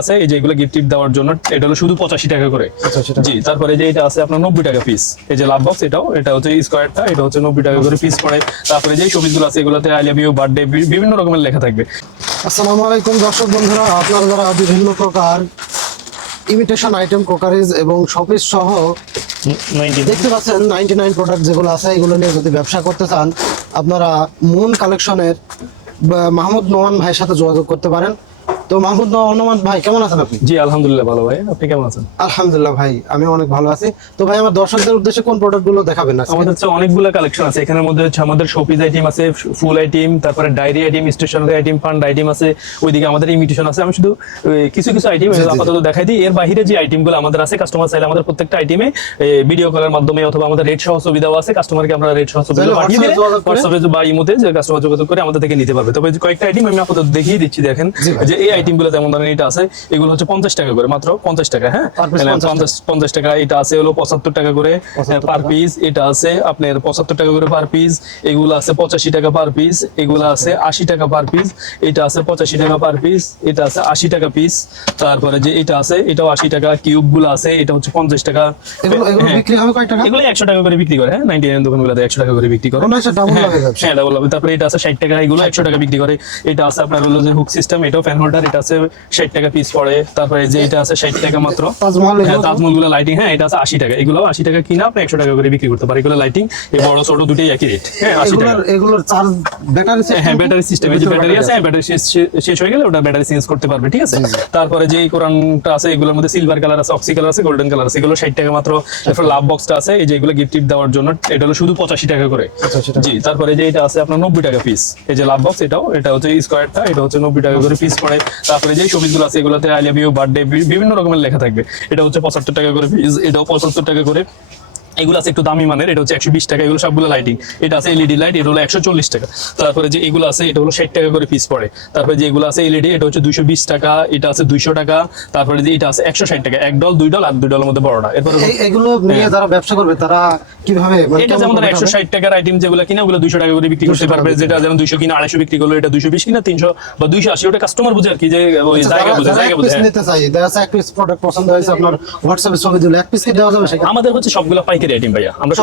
আছে এই যে এগুলো গিফট দেওয়ার জন্য এটা হলো শুধু 85 টাকা করে। জি, তারপরে যে এটা আছে আপনার 90 টাকা পিস। এই যে লাভ বক্স এটা হচ্ছে স্কয়ারটা, এটা হচ্ছে 90 টাকা করে পিস পড়ে। তারপরে যে শোপিসগুলো আছে এগুলোতে আই লাভ ইউ, বার্থডে, বিভিন্ন রকমের লেখা থাকবে। আসসালামু আলাইকুম দর্শক বন্ধুরা, আপনারা যারা বিভিন্ন প্রকার ইমিটেশন আইটেম, ক্রোকারিজ এবং শোপিস সহ দেখতে পাচ্ছেন 99 প্রোডাক্ট যেগুলো আছে, এগুলো নিয়ে যদি ব্যবসা করতে চান আপনারা মুন কালেকশনের মাহমুদ নোমান ভাইয়ের সাথে যোগাযোগ করতে পারেন। তো মাহমুদ নোমান ভাই কেমন আছেন আপনি? জি আলহামদুলিল্লাহ ভালো ভাই, আপনি কেমন আছেন? আলহামদুলিল্লাহ ভাই আমি অনেক ভালো আছি। তো ভাই আমার দর্শকদের উদ্দেশ্যে কোন প্রোডাক্ট গুলো দেখাবেন? আমাদের হচ্ছে অনেকগুলো কালেকশন আছে এখানের মধ্যে। হচ্ছে আমাদের শোপিস আইটেম আছে, ফুল আইটেম, তারপরে diary item, stationery item, fund item আছে, ওইদিকে আমাদের ইমিটেশন আছে। আমি শুধু কিছু আইটেম আপাতত দেখাই দিই। এর বাইরে যে আইটেম গুলো আমাদের আছে, কাস্টমার চাইলে আমাদের প্রত্যেকটা আইটেমে ভিডিও কলের মাধ্যমে অথবা আমাদের রেট সহ ছবি দেওয়া আছে, কাস্টমারকে আমরা রেট সহ ছবি পাঠিয়ে দিলে হোয়াটসঅ্যাপে বা ইমোতে যে কাস্টমার যোগাযোগ করে আমাদের থেকে নিতে পারবে। তবে কয়েকটা আইটেম আমি আপাতত দেখিয়ে দিচ্ছি। দেখেন যে এই আইটেম গুলো যেমন ধরেন এটা আছে, এগুলো হচ্ছে 50 টাকা করে, মাত্র 50 টাকা। হ্যাঁ, 50 টাকা। এটা আছে হলো 75 টাকা করে পার পিস। এটা আছে আপনার 75 টাকা করে পার পিস। এগুলো আছে 85 টাকা পার পিস। এগুলো আছে 80 টাকা পার পিস। এটা আছে 85 টাকা পার পিস। এটা আছে 80 টাকা পিস। তারপরে যে এটা আছে, এটাও 80 টাকা। কিউব গুলো আছে, এটা হচ্ছে 50 টাকা। এগুলো বিক্রি হবে কয় টাকা? এগুলো 100 টাকা করে বিক্রি করে। হ্যাঁ, 99 দোকানগুলোতে 100 টাকা করে বিক্রি করে। হ্যাঁ, ডাবল হবে। তারপরে এটা আছে 60 টাকা, এগুলো 100 টাকা বিক্রি করে। এটা আছে আপনার হলো যে হুক সিস্টেম, এটাও ফ্যান হোল্ডার, এটা আছে 60 টাকা পিস পড়ে। তারপরে যে এটা আছে 60 টাকা মাত্র। তাজমহল গুলো লাইটিং, হ্যাঁ এটা আছে 80 টাকা। এগুলো 80 টাকা কিনা আপনি 100 টাকা করে বিক্রি করতে পারেন। এগুলো লাইটিং, এই বড় ছোট দুটোই একই রেট। হ্যাঁ, 80 টাকা। এগুলোর চার্জ ব্যাটারি সিস্টেম? হ্যাঁ, ব্যাটারি সিস্টেম। এই যে ব্যাটারি আছে, ব্যাটারি শেষ হয়ে গেলে ওটা ব্যাটারি চেঞ্জ করতে পারবে। ঠিক আছে। তারপরে যে কোরআনটা আছে, এগুলোর মধ্যে সিলভার কালার আছে, অক্সি কালার আছে, গোল্ডেন কালার আছে, এগুলো 60 টাকা মাত্র। তারপর লাভ বক্সটা আছে, এই যে এগুলো গিফট দেওয়ার জন্য এটা হলো শুধু 85 টাকা করে। জি, তারপরে যে এটা আছে আপনার 90 টাকা পিস। এই যে লাভ বক্স, এটা হচ্ছে স্কয়ারটা, এটা হচ্ছে 90 টাকা করে পিস পড়ে। তারপরে যে শোপিসগুলো আছে এগুলোতে আই লাভ ইউ, বার্থডে, বিভিন্ন রকমের লেখা থাকবে। এটা হচ্ছে 75 টাকা করে পিস, এটাও 75 টাকা করে। এগুলো আছে একটু দামি মানের, এটা হচ্ছে 120 টাকা। এগুলো সবগুলো লাইটিং। এটা আছে এলইডি লাইট, এটা হলো 140 টাকা। তারপরে যে এগুলো আছে, এটা হলো 60 টাকা করে পিস পড়ে। তারপরে যে এগুলো আছে এলইডি, এটা হচ্ছে 220 টাকা। এটা আছে 200 টাকা। তারপরে যে এটা আছে 160 টাকা। এক ডল, দুই ডল আর দুই ডলের মধ্যে বড়টা। এরপরে এগুলো নিয়ে যারা ব্যবসা করবে তারা কিভাবে, এটা যেমন 160 টাকার আইটেম যেগুলো কিনা ওগুলো 200 টাকা করে বিক্রি করতে পারবে। যেটা যেমন 200 কিনা 250 বিক্রি করলো, এটা 220 কিনা 300 বা 280, ওটা কাস্টমার বুঝে আর কি, যে ওই জায়গা বুঝে নিতে চাই। দেখা যাচ্ছে এক পিস প্রোডাক্ট পছন্দ হয়েছে, আপনার হোয়াটসঅ্যাপে ছবি দিলে এক পিস কি দেওয়া যাবে? আমাদের হচ্ছে সবগুলো পাইকারি আইটেম ভাইয়া। আমরা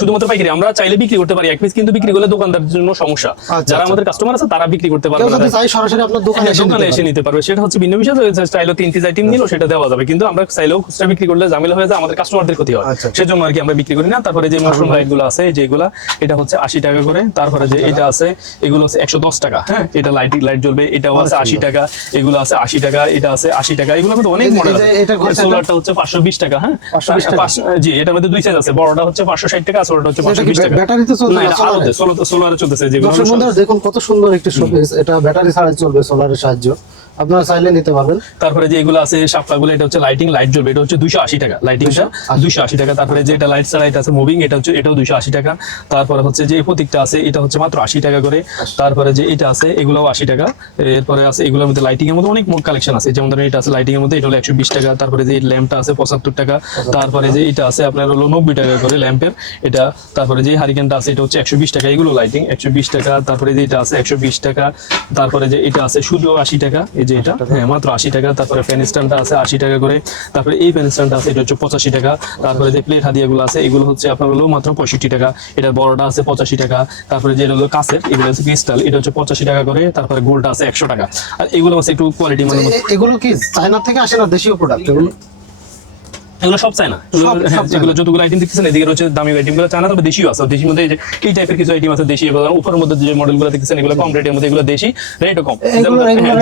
শুধুমাত্র পাইকারি। আমরা চাইলে বিক্রি করতে পারি এক পিস, কিন্তু বিক্রি করলে দোকানদারের জন্য সমস্যা। যারা আমাদের কাস্টমার আছে তারা বিক্রি করতে পারবে না। চাই সরাসরি আপনার দোকানে এসে নিতে পারবে, সেটা হচ্ছে ভিন্ন বিষয়। চাইলেও 3 পিস আইটেম নিলো সেটা দেওয়া যাবে, কিন্তু আমরা চাইলেও খুচরা বিক্রি করলে ঝামেলা হয়ে যায়, আমাদের কাস্টমারদের ক্ষতি হয়। সেজন্য আর কি আমরা বিক্রি করি না। তারপরে যে মাশরুম লাইট গুলো আছে, যেগুলা এটা হচ্ছে 80 টাকা করে। তারপরে যে এটা আছে, এগুলো হচ্ছে 110 টাকা। হ্যাঁ, এটা লাইট জ্বলবে, এটাও আছে 80 টাকা। এগুলো আছে 80 টাকা, এটা আছে 80 টাকা। এগুলো কিন্তু অনেক মডেল আছে। সোলারটা হচ্ছে 520 টাকা। হ্যাঁ, জি, এটার মধ্যে দুই সাইজ আছে। বড়টা হচ্ছে 560 টাকা, ছোটটা হচ্ছে 520 টাকা। ব্যাটারিতে চলবে? সোলারে চলতেছে। যেগুলো দেখুন কত সুন্দর একটি শোপিস, এটা ব্যাটারি ছাড়া চলবে, সোলারের সাহায্য আপনারা চাইলে নিতে পারবেন। তারপরে যে এগুলো আছে শাপলাগুলো, এটা হচ্ছে লাইটিং, লাইট জ্বলবে, এটা হচ্ছে 280 টাকা। লাইটিংটা 280 টাকা। তারপরে যে এটা লাইট ছাড়া, এটা আছে মুভিং, এটাও 280 টাকা। তারপরে হচ্ছে যে প্রতীকটা আছে, এটা হচ্ছে মাত্র 80 টাকা করে। তারপরে যে এটা আছে, এগুলোও 80 টাকা। এরপরে আছে এগুলোর মধ্যে লাইটিং এর মধ্যে অনেক কালেকশন আছে। যেমন ধরেন এটা আছে লাইটিং এর মধ্যে, এটা হলো 120 টাকা। তারপরে যে ল্যাম্পটা আছে 75 টাকা। তারপরে যে এটা আছে আপনার হলো 90 টাকা করে ল্যাম্পের এটা। তারপরে যে হারিকেনটা আছে, এটা হচ্ছে 120 টাকা। এগুলো লাইটিং 120 টাকা। তারপরে যে এটা আছে 120 টাকা। তারপরে যে এটা আছে শুধু 80 টাকা। এই যে এটা, হ্যাঁ, মাত্র 80 টাকা। তারপরে ফ্যান স্ট্যান্ডটা আছে 80 টাকা করে। তারপরে এই ফ্যান স্ট্যান্ডটা আছে, এটা হচ্ছে 85 টাকা। তারপরে যে প্লেট হাদিয়াগুলো আছে, এগুলো হচ্ছে আপনার হলো মাত্র 65 টাকা। এটা বড়টা আছে 85 টাকা। তারপরে যে হলো কাঁচের, এগুলো হচ্ছে ক্রিস্টাল, এটা হচ্ছে 85 টাকা করে। তারপরে গোল্ডটা আছে 100 টাকা। আর এগুলো আছে একটু কোয়ালিটি মানে। এগুলো কি চায়না থেকে আসে না দেশীয় প্রোডাক্ট? এগুলো সব চায় না। যেগুলো যতগুলো আইটেম দেখতেছেন এদিকে হচ্ছে দামি আইটেম গুলো চায় না, তবে দেশিও আছে। দেশির মধ্যে এই টাইপের কিছু আইটেম আছে দেশি। উপরের মধ্যে যে মডেল গুলো দেখতেছেন এগুলো কম রেটের মধ্যে, এগুলো দেশি, রেটও কম।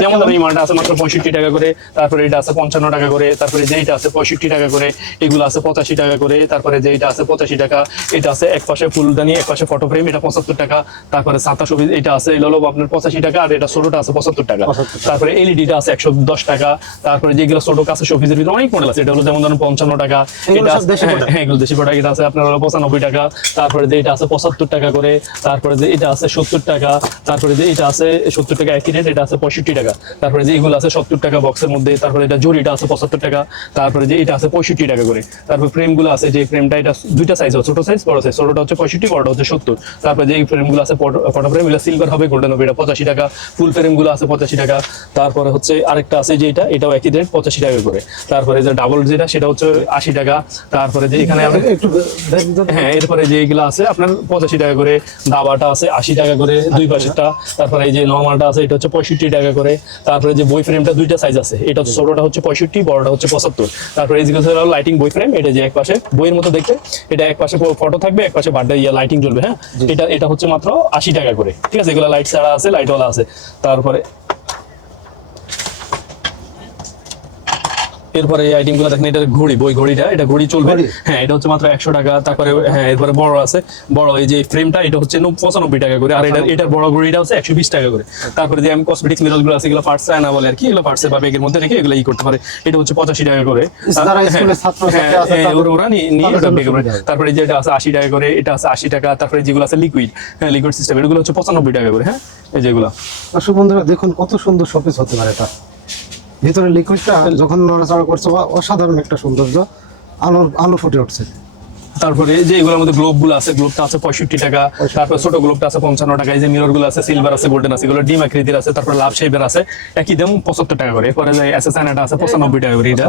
যেমন এই মালটা আছে মাত্র 65 টাকা করে। তারপরে এটা আছে 55 টাকা করে। তারপরে যে এটা আছে 65 টাকা করে। এগুলো আছে 85 টাকা করে। তারপরে যে এটা আছে 85 টাকা। এটা আছে এক পাশে ফুলদানি, এক পাশে ফটো ফ্রেম, এটা 75 টাকা। তারপরে 27 এটা আছে হলো আপনার 85 টাকা। আর এটা ছোটটা আছে 75 টাকা। তারপরে এলইডিটা আছে 110 টাকা। তারপরে যেগুলো ছোট কাছে শোপিসের ভিতরে অনেক মডেল আছে। এটা হলো যেমন ধরুন 55 55 টাকা, এগুলো এটা সব দেশি product? হ্যাঁ এগুলো দেশি প্রোডাক্ট। এটা আছে আপনার হলো 95 টাকা, তারপরে যে এটা আছে 75 টাকা করে, তারপরে যে এটা আছে 70 টাকা, তারপরে যে এটা আছে 70 টাকা একই রেট, এটা আছে 65 টাকা, তারপরে যে এগুলো আছে 70 টাকা বক্সের মধ্যে, তারপরে এটা জরিটা আছে 75 টাকা, তারপরে যে এটা আছে 65 টাকা করে। তারপর ফ্রেমগুলো আছে, যে ফ্রেমটা এটা দুইটা সাইজ আছে, ছোট সাইজ বড় সাইজ, ছোটটা হচ্ছে 65, বড়টা হচ্ছে 70। তারপরে যে এই ফ্রেমগুলো আছে ফটো ফ্রেম, এগুলো সিলভার হবে, গোল্ডেন হবে, এটা 85 টাকা। ফুল ফ্রেমগুলো আছে 85 টাকা। তারপরে হচ্ছে আরেকটা আছে যে এটাও একই রেট 85 টাকা করে। তারপরে যে ডাবল যেটা সেটা হচ্ছে 80 টাকা। তারপরে যে এখানে একটু হ্যাঁ এরপরে যে এগুলো আছে আপনার 85 টাকা করে, দাবাটা আছে 80 টাকা করে দুই পাশেরটা। তারপরে এই যে নরমালটা আছে এটা হচ্ছে 65 টাকা করে। তারপরে যে বই ফ্রেমটা দুইটা সাইজ আছে, এটা ছোটটা হচ্ছে 65, বড়টা হচ্ছে 75। তারপরে এই যে লাইটিং বই ফ্রেম, এটা যে এক পাশে বইয়ের মতো দেখতে, এটা এক পাশে ফটো থাকবে, এক পাশে বারটা লাইটিং জ্বলবে। হ্যাঁ এটা হচ্ছে মাত্র 80 টাকা করে, ঠিক আছে। এগুলো লাইট ছাড়া আছে, লাইটওয়ালা আছে। তারপরে এরপরে এই আইটেমগুলো দেখেন, এটা ঘড়ি, বই ঘড়িটা, এটা ঘড়ি চলবে। হ্যাঁ এটা হচ্ছে মাত্র 100 টাকা। তারপরে হ্যাঁ এরপরে বড় আছে, বড় এই যে ফ্রেমটা এটা হচ্ছে 95 টাকা করে, আর এটার বড় ঘড়িটা হচ্ছে 120 টাকা করে। তারপরে যে আমি কসমেটিক্স মিররগুলো আছে, এগুলো পার্টস না বলে আর কি, এগুলো পার্টসে বা ব্যাগের মধ্যে রেখে এগুলো করতে পারে, এটা হচ্ছে 85 টাকা করে। যারা স্কুলের ছাত্র ছাত্রী আছে ওরা নিয়ে তারপরে যে এটা আছে 80 টাকা করে, এটা আছে 80 টাকা। তারপরে যেগুলো আছে লিকুইড, হ্যাঁ লিকুইড সিস্টেম, এগুলো হচ্ছে 95 টাকা করে। হ্যাঁ এই যেগুলো দর্শক বন্ধুরা দেখুন কত সুন্দর শোপিস হতে পারে এটা। ভিতরে লিকুইডটা যখন নড়াচড়া করছে অসাধারণ একটা সৌন্দর্য, আলো ফুটে উঠছে। তারপরে যে এগুলোর মধ্যে গ্লোব গুলো আছে, গ্লোবটা আছে 65 টাকা। তারপরে ছোট গ্লোবটা আছে 55 টাকা। এই যে মিরর গুলো আছে, সিলভার আছে, গোল্ডেন আছে, এগুলো ডিম আকৃতির আছে। তারপরে লাভ শেপের আছে, একই দাম 75 টাকা করে। এরপরে যে এসএস আয়নাটা আছে 95 টাকা করে এটা।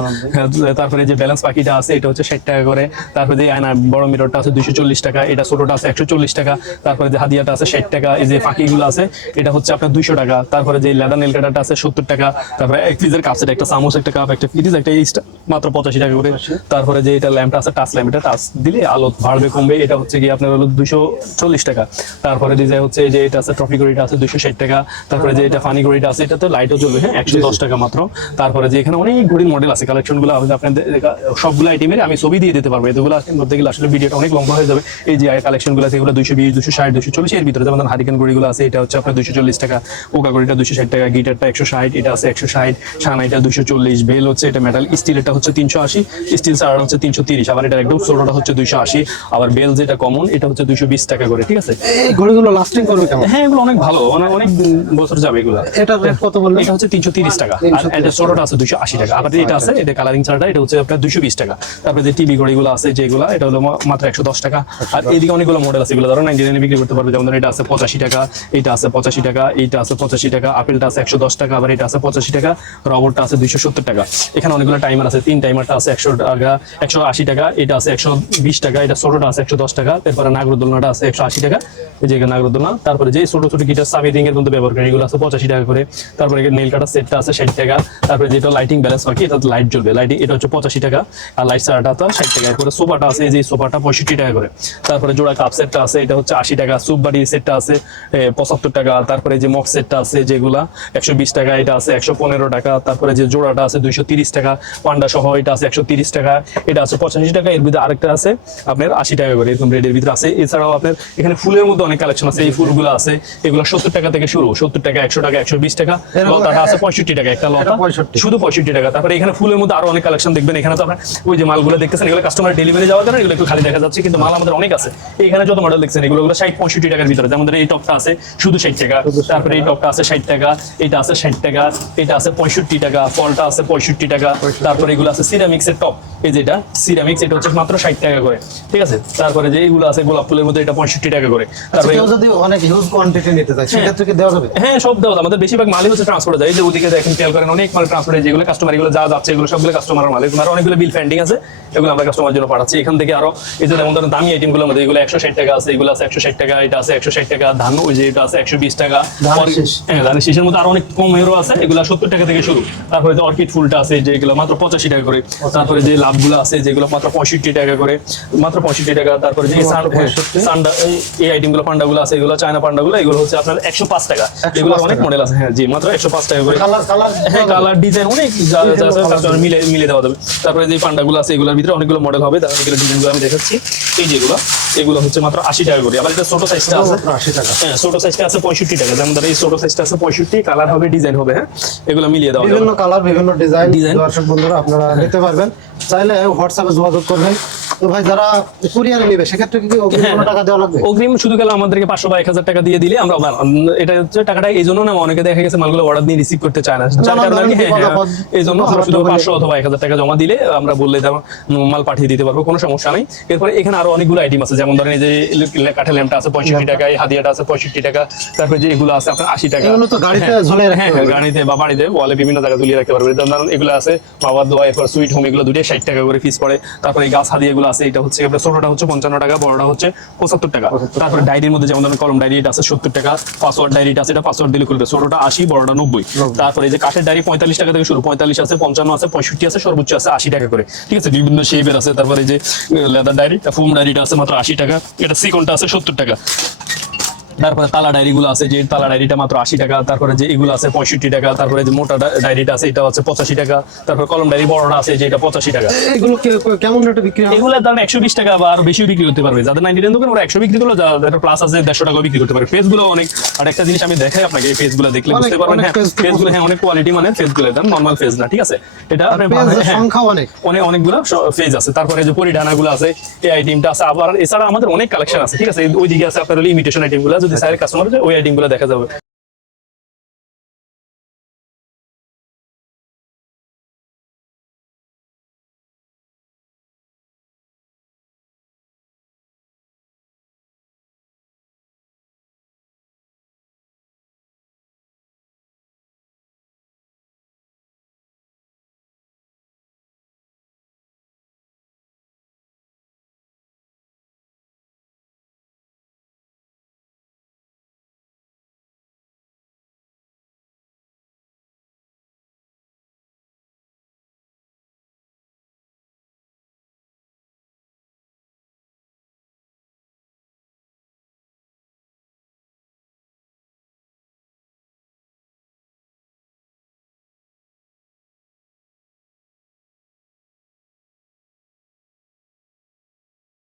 তারপরে যে ব্যালেন্স পাখিটা আছে এটা হচ্ছে 60 টাকা করে। তারপরে যে আয়না বড় মিররটা আছে 240 টাকা, এটা ছোটটা আছে 140 টাকা। তারপরে যে হাদিয়াটা আছে 60 টাকা। এই যে পাখিগুলো আছে এটা হচ্ছে আপনার 200 টাকা। তারপরে যে লেদার নেল কাটারটা আছে 70 টাকা। তারপরে এক ফ্রিজের কাপ সেট, একটা চামচ, একটা কাপ, একটা ফ্রিজ, একটা ইস্ট, মাত্র 85 টাকা করে। তারপরে যে এটা ল্যাম্পটা আছে, টাচ ল্যাম্প, এটা টাচ দিলে আলো বাড়বে কমবে, এটা হচ্ছে কি আপনার হলো 240 টাকা। তারপরে যে হচ্ছে যে এটা আছে ট্রফি ঘড়িটা আছে 260 টাকা। তারপরে যে এটা ফানি ঘড়িটা আছে, এটা তো লাইটও জ্বলবে, হ্যাঁ 110 টাকা মাত্র। তারপরে যে এখানে অনেক ঘড়ির মডেল আছে, কালেকশন গুলো আপনাদের সবগুলো আইটেমের আমি ছবি দিয়ে দিতে পারবো, এগুলো বলতে গেলে আসলে ভিডিওটা অনেক লম্বা হয়ে যাবে। এই যে কালেকশন গুলো আছে এগুলো 220, 260, 240 এর ভিতরে। যেমন হারিকেন ঘড়িগুলো আছে, এটা হচ্ছে আপনার 240 টাকা, পোকা ঘড়িটা 260 টাকা, গিটারটা 160, এটা আছে 160, সানাইটা 240, বেল হচ্ছে এটা মেটাল, স্টিলেরটা হচ্ছে 380, স্টিল সারা হচ্ছে 330, আবার এটা একদম ছোটটা হচ্ছে 280, আবার বেল যেটা কমন এটা হচ্ছে 220 টাকা করে, ঠিক আছে। এই ঘড়িগুলো লাস্টিং করবে কেমন? হ্যাঁ এগুলো অনেক ভালো, অনেক বছর যাবে এগুলো। এটা রেট কত বললেন? এটা হচ্ছে 330 টাকা, আর এটা ছোটটা আছে 280 টাকা। আবার এটা আছে, এটা কালারিং ছাড়াটা, এটা হচ্ছে আপনার 220 টাকা। তারপরে যে টিভি ঘড়িগুলো আছে যেগুলো, এটা হলো মাত্র 110 টাকা। আর এদিকে অনেকগুলো মডেল আছে, এগুলো ধরো 99 বিক্রি করতে পারবে। যেমন এটা আছে 85 টাকা, এটা আছে 85 টাকা, এইটা আছে 85 টাকা, আপেলটা আছে 110 টাকা, আবার এটা আছে 85 টাকা, রবটটা আছে 270 টাকা। এখানে অনেকগুলো টাইমার আছে, 3 টাইমারটা আছে 100 টাকা, 180 টাকা, এটা আছে 120 টাকা, এটা ছোটটা আছে 110 টাকা। তারপরে নাগরদোলনাটা আছে 180 টাকা, এই যে নাগরদোলনা। তারপরে যে ছোট ছোট গিটার সাবি রিং এর মধ্যে ব্যবহার করে এগুলো আছে 85 টাকা করে। তারপরে নেল কাটার সেটটা আছে 60 টাকা। তারপরে যেটা লাইটিং ব্যালেন্স বাকি, এটা লাইট জ্বলবে, লাইটিং এটা হচ্ছে 85 টাকা, আর লাইট সারাটা তো 60 টাকা। এরপরে সোফাটা আছে, এই যে সোফাটা 65 টাকা করে। তারপরে জোড়া কাপ সেটটা আছে, এটা হচ্ছে 80 টাকা। সুপ বাড়ি সেটটা আছে 75 টাকা। তারপরে যে মক সেটটা আছে যেগুলা 120 টাকা, এটা আছে 115 টাকা। তারপরে যে জোড়াটা আছে 230 টাকা, পান্ডা সহ এটা আছে 130 টাকা, এটা আছে 85 টাকা। এর ভিতরে আরেকটা আছে আপনার 80 টাকা করে, এরকম রেডের ভিতরে আছে। এছাড়াও আপনার এখানে ফুলের মধ্যে অনেক কালেকশন আছে, এই ফুলগুলো আছে, এগুলো 70 টাকা থেকে শুরু, 70 টাকা, 100 টাকা, 120 টাকা। লতাটা আছে 65 টাকা, একটা লতা শুধু 65 টাকা। তারপরে এখানে ফুলের মধ্যে আরো অনেক কালেকশন দেখবেন। এখানে তো আপনার ওই যে মালগুলো দেখতেছেন, এগুলো কাস্টমার ডেলিভারি যাওয়ার কারণে এগুলো একটু খালি দেখা যাচ্ছে, কিন্তু মাল আমাদের অনেক আছে। এখানে যত মডেল দেখছেন এগুলো 60-65 টাকার ভিতরে। যেমন এই টপটা আছে শুধু 60 টাকা, তারপরে এই টপটা আছে 60 টাকা, এটা আছে 60 টাকা, এটা আছে 65 টাকা, ফলটা আছে 65 টাকা। তারপরে এগুলো আছে সিরামিক্সের টপ, এই যেটা সিরামিক্স, এটা হচ্ছে মাত্র 60 টাকা করে, ঠিক আছে। তারপরে যে এইগুলো আছে গোলাপ ফুলের মধ্যে, এটা 65 টাকা করে। তারপরে কেউ যদি অনেক হিউজ কোয়ান্টিটি নিতে চায় সেক্ষেত্রে কি দেওয়া যাবে? হ্যাঁ সব দেওয়া, আমাদের বেশিরভাগ মালই হচ্ছে ট্রান্সপোর্টে যায়। এই যে ওদিকে দেখেন খেয়াল করেন, অনেক মাল ট্রান্সপোর্টে, যেগুলো কাস্টমার এগুলো যা যাচ্ছে এগুলো সবগুলো কাস্টমারের মাল। আর অনেকগুলো বিল পেন্ডিং আছে, এগুলো আমরা কাস্টমার জন্য পাঠাচ্ছি। এখান থেকে আরো এই যে যেমন ধরেন দামি আইটেমগুলোর মধ্যে এগুলো 160 টাকা আছে, এগুলো আছে 160 টাকা, এটা আছে 160 টাকা। ধান ওই যে এটা আছে 120 টাকা। হ্যাঁ ধানের শীষের মধ্যে আরো অনেক কম এরও আছে, এগুলো 70 টাকা থেকে শুরু। তারপরে যে অর্কিড ফুলটা আছে যেগুলো মাত্র 85 টাকা করে। তারপরে যে লাভগুলো আছে যেগুলো মাত্র 65 টাকা করে। মাত্র 65 টাকা। তারপরে যে মাত্র 65 সান্ডা এই আইটেমগুলো পান্ডাগুলো আছে, এগুলো চায়না পান্ডাগুলো, এগুলো হচ্ছে আপনার 105 টাকা। এগুলো 105 অনেক টাকা। মডেল আছে, হ্যাঁ জি, মাত্র 105 টাকা করে। কালার হ্যাঁ, কালার ডিজাইন অনেক যা যা আছে কাস্টমার মিলে দেওয়া যাবে। তারপরে যে পান্ডাগুলো আছে এগুলোর ভিতরে অনেকগুলো মডেল হবে, তার এগুলো ডিজাইনগুলো আমি দেখাচ্ছি। এই যেগুলো এগুলো হচ্ছে মাত্র 80 টাকা করে। আবার এটা ছোট সাইজটা আছে, 80 টাকা। হ্যাঁ ছোট সাইজটা আছে 65 টাকা। যেমন ধরো এই ছোট সাইজটা আছে 65, কালার হবে ডিজাইন হবে, হ্যাঁ এগুলো মিলিয়ে দেওয়া যাবে। বিভিন্ন কালার বিভিন্ন ডিজাইন ডিজাইন। দর্শক বন্ধুরা আপনারা নিতে পারবেন, চাইলে হোয়াটসঅ্যাপে যোগাযোগ করবেন। তো ভাই যারা কুরিয়ারে নেবে সেক্ষেত্রে কি অগ্রিম কোনো টাকা দেওয়া লাগবে? অগ্রিম শুধু গেলে আমাদেরকে 500 বা 1000 টাকা দিয়ে দিলে আমরা এটা হচ্ছে টাকাটা এই জন্য না, অনেকে দেখা গেছে মালগুলো অর্ডার দিয়ে রিসিভ করতে চায় না, যার কারণে আর কি, এই জন্য আমরা শুধু 500 অথবা 1000 টাকা জমা দিলে আমরা বললে মাল পাঠিয়ে দিতে পারবো, কোনো সমস্যা নেই। এরপরে এখানে আরো অনেকগুলো আইটেম আছে, যেমন ধরেন এই যে কাঠের ল্যাম্পটা আছে 65 টাকা, এই হাদিয়াটা আছে 65 টাকা, তারপরে যে এগুলো আছে আপনার 80 টাকা। এগুলো তো গাড়িতে ঝুলিয়ে রাখতে হ্যাঁ হবে। গাড়িতে বা বাড়িতে ওয়ালে বিভিন্ন জায়গায় ঝুলিয়ে রাখতে পারবে। যেমন এগুলো আছে বাবার দোয়া, এরপর সুইট হোম, এগুলো দুটোই 60 টাকা করে পিস পড়ে। তারপরে এই গাছ হাদিয়া এগুলো আছে, এটা হচ্ছে আপনার ছোটটা হচ্ছে 55 টাকা, বড়টা হচ্ছে 75 টাকা। তারপরে ডায়েরির মধ্যে যেমন ধরেন কলম ডায়েরি এটা আছে 70 টাকা, পাসওয়ার্ড ডায়েরিটা আছে, এটা পাসওয়ার্ড দিলে খুলবে, ছোটটা 80, বড়টা 90। তারপরে এই যে কাঠের ডায়েরি 45 টাকা থেকে শুরু, 45 আছে, 55 আছে, 65 আছে, সর্বোচ্চ আছে 80 টাকা করে, ঠিক আছে, বিভিন্ন শেপের আছে। তারপরে এই যে লেদার ডায়েরি, ফোম ডায়েরিটা আছে মাত্র 80 টাকা, এটা সিকনটা আছে 70 টাকা। তারপরে তালা ডায়েরি গুলো আছে, যে তালা ডায়েরিটা মাত্র 80 টাকা। তারপরে যে এগুলো আছে 65 টাকা। তারপরে যে মোটা ডায়েরিটা আছে এটা হচ্ছে 85 টাকা। তারপরে কলম ডায়েরি বড়টা আছে যেটা 85 টাকা। এগুলো কেমন রেটে বিক্রি হয়? এগুলোর দাম 120 টাকা বা আরো বেশি বিক্রি করতে পারবে। যাদের 99 দোকান ওরা 100 বিক্রি করলো, যাদের প্লাস আছে 150 টাকা বিক্রি করতে পারবে। ফেসগুলো অনেক, আর একটা জিনিস আমি দেখাই আপনাকে, এই ফেসগুলো দেখলে অনেক- বুঝতে পারবেন। অনেক হ্যাঁ face তো ফেসগুলো হ্যাঁ অনেক কোয়ালিটি, মানে ফেসগুলো একদম নরমাল ফেস না, ঠিক আছে। এটা আপনার পেঁয়াজের হ্যাঁ, সংখ্যা অনেক। অনেকগুলো ফেজ আছে। তারপরে যে পরিধানাগুলো আছে, এই আইটেমটা আছে। আবার এছাড়া আমাদের অনেক কালেকশন আছে, ঠিক আছে। ওইদিকে আছে আপনার ইমিটেশন আইটেমগুলো, যদি স্যারের কাস্টমার ওই আইটেমগুলো দেখা যাবে।